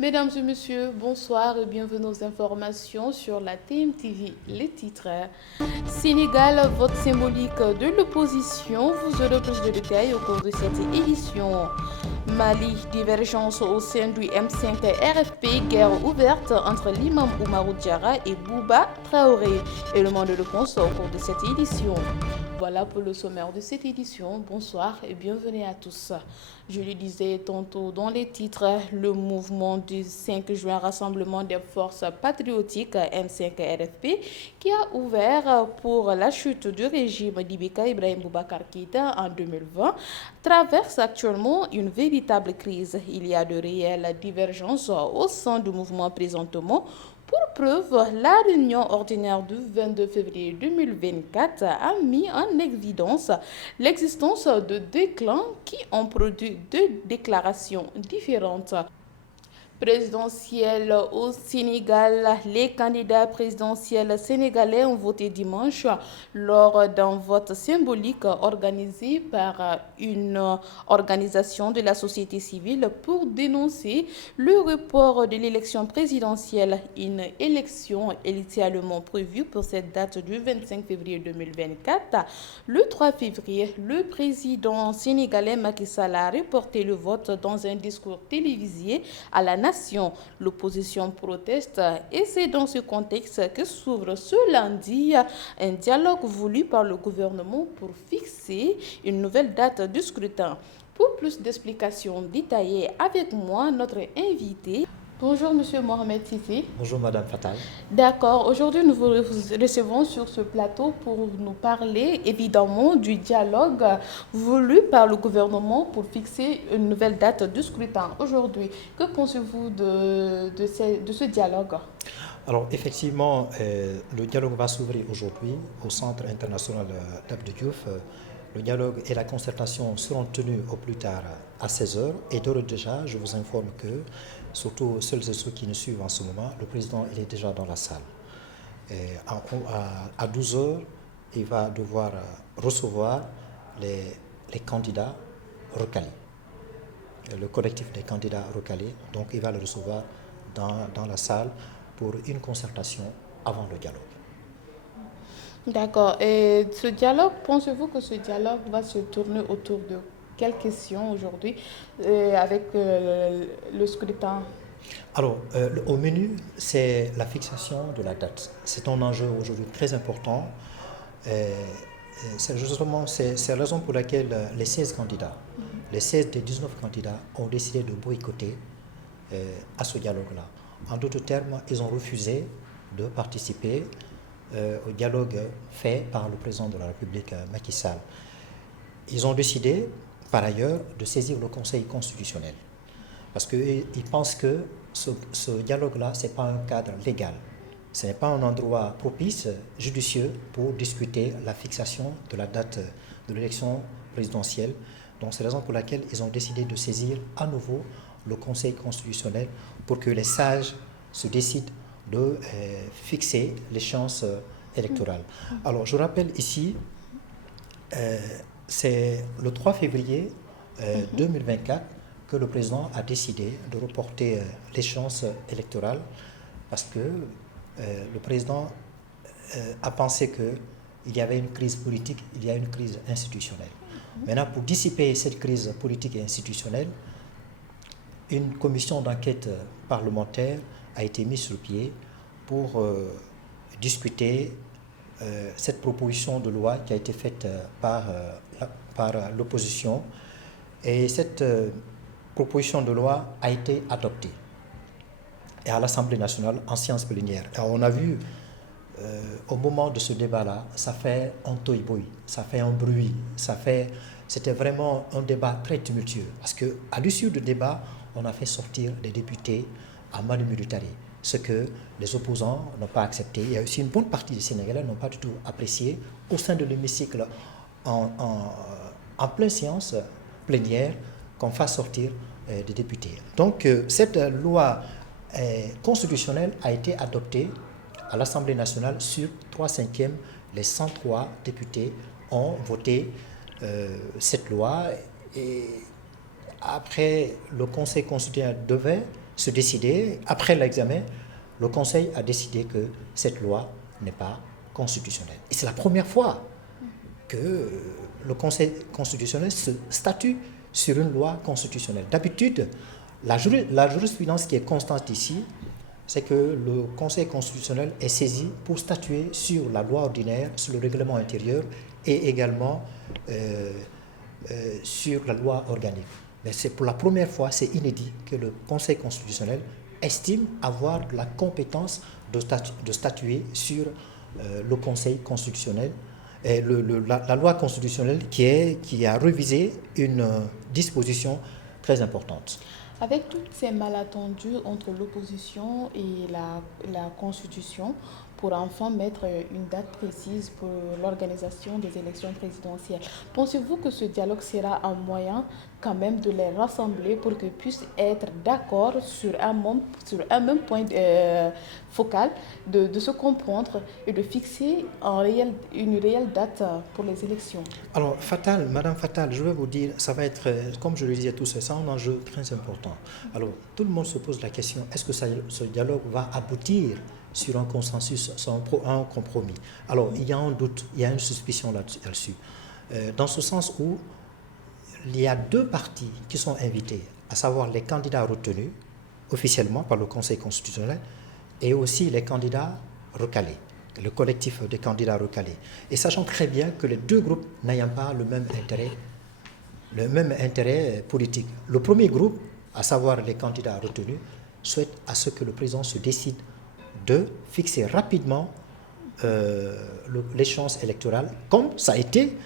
Mesdames et messieurs, bonsoir et bienvenue aux informations sur la TMTV. Les titres. Sénégal, vote symbolique de l'opposition. Vous aurez plus de détails au cours de cette édition. Mali, divergence au sein du M5 RFP, guerre ouverte entre l'imam Oumarou Diarra et Bouba Traoré. Et le monde de réponse au cours de cette édition. Voilà pour le sommaire de cette édition. Bonsoir et bienvenue à tous. Je le disais tantôt dans les titres, le mouvement du 5 juin Rassemblement des forces patriotiques M5 RFP qui a ouvert pour la chute du régime d'Ibeka Ibrahim Boubacar Keïta en 2020 traverse actuellement une véritable crise. Il y a de réelles divergences au sein du mouvement présentement. Pour preuve, la réunion ordinaire du 22 février 2024 a mis en évidence l'existence de deux clans qui ont produit deux déclarations différentes. Présidentielle au Sénégal, les candidats présidentiels sénégalais ont voté dimanche lors d'un vote symbolique organisé par une organisation de la société civile pour dénoncer le report de l'élection présidentielle, une élection initialement prévue pour cette date du 25 février 2024. Le 3 février, le président sénégalais Macky Sall a reporté le vote dans un discours télévisé à la nation. L'opposition proteste et c'est dans ce contexte que s'ouvre ce lundi un dialogue voulu par le gouvernement pour fixer une nouvelle date du scrutin. Pour plus d'explications détaillées avec moi, notre invité. Bonjour Monsieur Mohamed Sissi. Bonjour Madame Fatal. D'accord, aujourd'hui nous vous recevons sur ce plateau pour nous parler évidemment du dialogue voulu par le gouvernement pour fixer une nouvelle date du scrutin. Aujourd'hui, que pensez-vous de ce dialogue? Alors effectivement, le dialogue va s'ouvrir aujourd'hui au Centre international d'Abdou Diouf. Le dialogue et la concertation seront tenus au plus tard à 16 heures et d'ores et déjà, je vous informe que, surtout celles et ceux qui nous suivent en ce moment, le président il est déjà dans la salle. Et à 12 heures, il va devoir recevoir les candidats recalés, le collectif des candidats recalés. Donc il va le recevoir dans la salle pour une concertation avant le dialogue. D'accord. Et ce dialogue, pensez-vous que ce dialogue va se tourner autour de quelles questions aujourd'hui avec le scrutin? Alors, au menu, c'est la fixation de la date. C'est un enjeu aujourd'hui très important. C'est justement c'est la raison pour laquelle les 16 candidats, les 16 des 19 candidats ont décidé de boycotter à ce dialogue-là. En d'autres termes, ils ont refusé de participer au dialogue fait par le président de la République, Macky Sall. Ils ont décidé, par ailleurs, de saisir le Conseil constitutionnel. Parce qu'ils pensent que ce dialogue-là, ce n'est pas un cadre légal. Ce n'est pas un endroit propice, judicieux, pour discuter la fixation de la date de l'élection présidentielle. Donc c'est la raison pour laquelle ils ont décidé de saisir à nouveau le Conseil constitutionnel pour que les sages se décident de fixer l'échéance électorale. Alors je rappelle ici, c'est le 3 février 2024 que le président a décidé de reporter l'échéance électorale parce que le président a pensé qu'il y avait une crise politique, il y a une crise institutionnelle. Maintenant, pour dissiper cette crise politique et institutionnelle, une commission d'enquête parlementaire a été mise sur pied pour discuter cette proposition de loi qui a été faite par l'opposition. Et cette proposition de loi a été adoptée et à l'Assemblée nationale en séance plénière. Alors on a vu au moment de ce débat-là, ça fait un toy-boy, ça fait un bruit, c'était vraiment un débat très tumultueux parce qu'à l'issue du débat, on a fait sortir des députés à manu militari, ce que les opposants n'ont pas accepté. Il y a aussi une bonne partie des Sénégalais n'ont pas du tout apprécié au sein de l'hémicycle en pleine séance plénière qu'on fasse sortir des députés. Donc cette loi constitutionnelle a été adoptée à l'Assemblée nationale sur 3/5. Les 103 députés ont voté cette loi et après le Conseil constitutionnel devait se décider, après l'examen, le Conseil a décidé que cette loi n'est pas constitutionnelle. Et c'est la première fois que le Conseil constitutionnel se statue sur une loi constitutionnelle. D'habitude, la jurisprudence qui est constante ici, c'est que le Conseil constitutionnel est saisi pour statuer sur la loi ordinaire, sur le règlement intérieur et également sur la loi organique. Mais c'est pour la première fois, c'est inédit, que le Conseil constitutionnel estime avoir la compétence de statuer sur le Conseil constitutionnel et la loi constitutionnelle qui a révisé une disposition très importante. Avec toutes ces malentendus entre l'opposition et la Constitution, pour enfin mettre une date précise pour l'organisation des élections présidentielles, pensez-vous que ce dialogue sera un moyen quand même de les rassembler pour qu'ils puissent être d'accord sur un même point focal, de se comprendre et de fixer une réelle date pour les élections? Alors, Madame Fatal, je vais vous dire, ça va être, comme je le disais tout ça, un enjeu très important. Alors, tout le monde se pose la question, est-ce que ce dialogue va aboutir sur un consensus, sur un compromis? Alors, il y a un doute, il y a une suspicion là-dessus. Dans ce sens où il y a deux partis qui sont invités, à savoir les candidats retenus officiellement par le Conseil constitutionnel et aussi les candidats recalés, le collectif des candidats recalés. Et sachant très bien que les deux groupes n'ayant pas le même intérêt politique. Le premier groupe, à savoir les candidats retenus, souhaite à ce que le président se décide de fixer rapidement l'échéance électorale, comme ça a été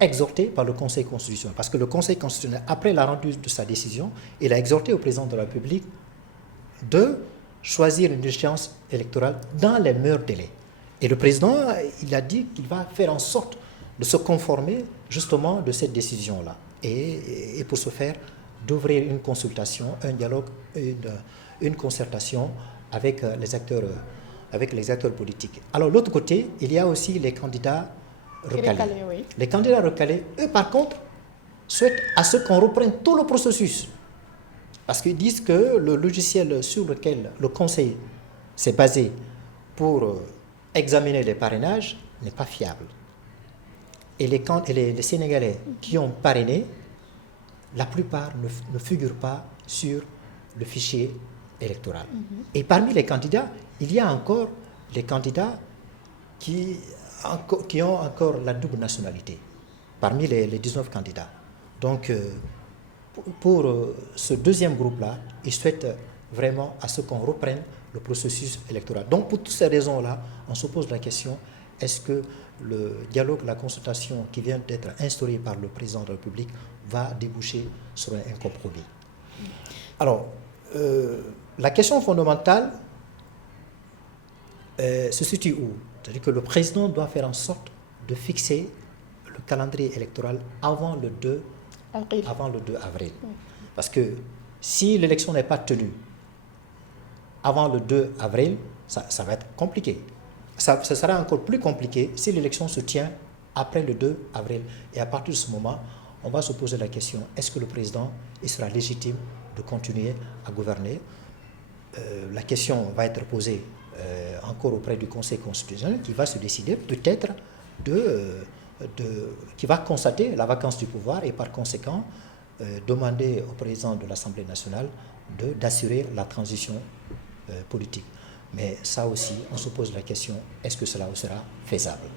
exhorté par le Conseil constitutionnel. Parce que le Conseil constitutionnel, après la rendue de sa décision, il a exhorté au président de la République de choisir une échéance électorale dans les meilleurs délais. Et le président, il a dit qu'il va faire en sorte de se conformer justement de cette décision-là. Et pour ce faire, d'ouvrir une consultation, un dialogue, une concertation avec les acteurs politiques. Alors, de l'autre côté, il y a aussi les candidats recalés. Oui. Les candidats recalés, eux, par contre, souhaitent à ce qu'on reprenne tout le processus. Parce qu'ils disent que le logiciel sur lequel le Conseil s'est basé pour examiner les parrainages n'est pas fiable. Et les Sénégalais qui ont parrainé, la plupart ne figurent pas sur le fichier électoral. Et parmi les candidats, il y a encore les candidats qui ont encore la double nationalité, parmi les 19 candidats. Donc, pour ce deuxième groupe-là, ils souhaitent vraiment à ce qu'on reprenne le processus électoral. Donc, pour toutes ces raisons-là, on se pose la question, est-ce que le dialogue, la consultation qui vient d'être instaurée par le président de la République va déboucher sur un compromis? Alors, la question fondamentale se situe où? C'est-à-dire que le président doit faire en sorte de fixer le calendrier électoral avant le 2 avril. Parce que si l'élection n'est pas tenue avant le 2 avril, ça va être compliqué. Ça sera encore plus compliqué si l'élection se tient après le 2 avril. Et à partir de ce moment, on va se poser la question, est-ce que le président sera légitime de continuer à gouverner? La question va être posée encore auprès du Conseil constitutionnel qui va se décider peut-être qui va constater la vacance du pouvoir et par conséquent demander au président de l'Assemblée nationale d'assurer la transition politique. Mais ça aussi, on se pose la question, est-ce que cela sera faisable?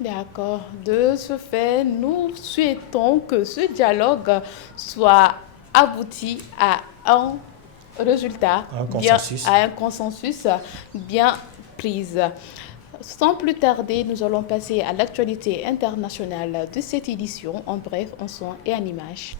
D'accord. De ce fait, nous souhaitons que ce dialogue soit abouti à un résultat, à un consensus bien pris. Sans plus tarder, nous allons passer à l'actualité internationale de cette édition, en bref, en son et en images.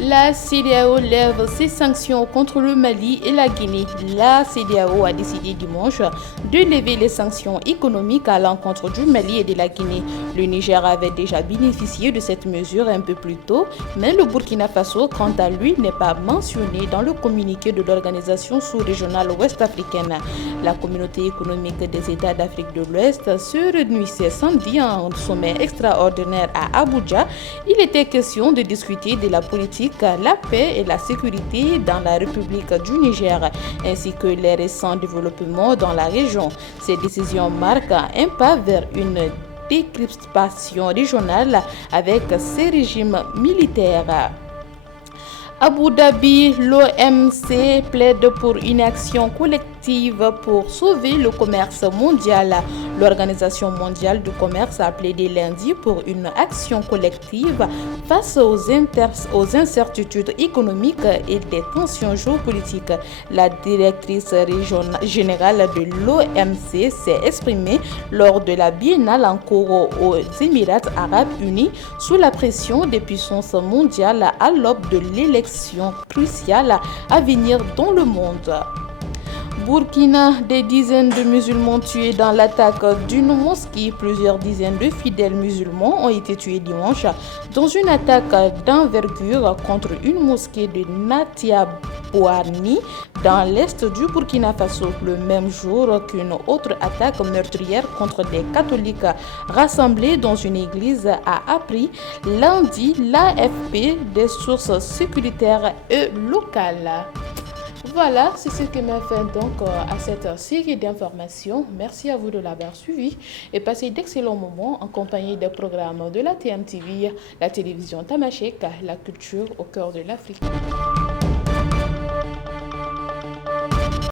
La CEDEAO lève ses sanctions contre le Mali et la Guinée. La CEDEAO a décidé dimanche de lever les sanctions économiques à l'encontre du Mali et de la Guinée. Le Niger avait déjà bénéficié de cette mesure un peu plus tôt, mais le Burkina Faso, quant à lui, n'est pas mentionné dans le communiqué de l'organisation sous-régionale ouest-africaine. La communauté économique des États d'Afrique de l'Ouest se réunissait samedi en sommet extraordinaire à Abuja. Il était question de discuter de la politique politique, la paix et la sécurité dans la République du Niger, ainsi que les récents développements dans la région. Ces décisions marquent un pas vers une décrispation régionale avec ces régimes militaires. Abu Dhabi, l'OMC plaide pour une action collective pour sauver le commerce mondial. L'Organisation mondiale du commerce a plaidé lundi pour une action collective face aux incertitudes économiques et des tensions géopolitiques. La directrice générale de l'OMC s'est exprimée lors de la biennale en cours aux Émirats arabes unis sous la pression des puissances mondiales à l'aube de l'élection cruciale à venir dans le monde. Burkina, des dizaines de musulmans tués dans l'attaque d'une mosquée. Plusieurs dizaines de fidèles musulmans ont été tués dimanche dans une attaque d'envergure contre une mosquée de Natiabouani dans l'est du Burkina Faso, le même jour qu'une autre attaque meurtrière contre des catholiques rassemblés dans une église, a appris lundi l'AFP, des sources sécuritaires et locales. Voilà, c'est ce qui m'a fait donc à cette série d'informations. merci à vous de l'avoir suivi et passez d'excellents moments en compagnie des programmes de la TMTV, la télévision Tamashek, la culture au cœur de l'Afrique.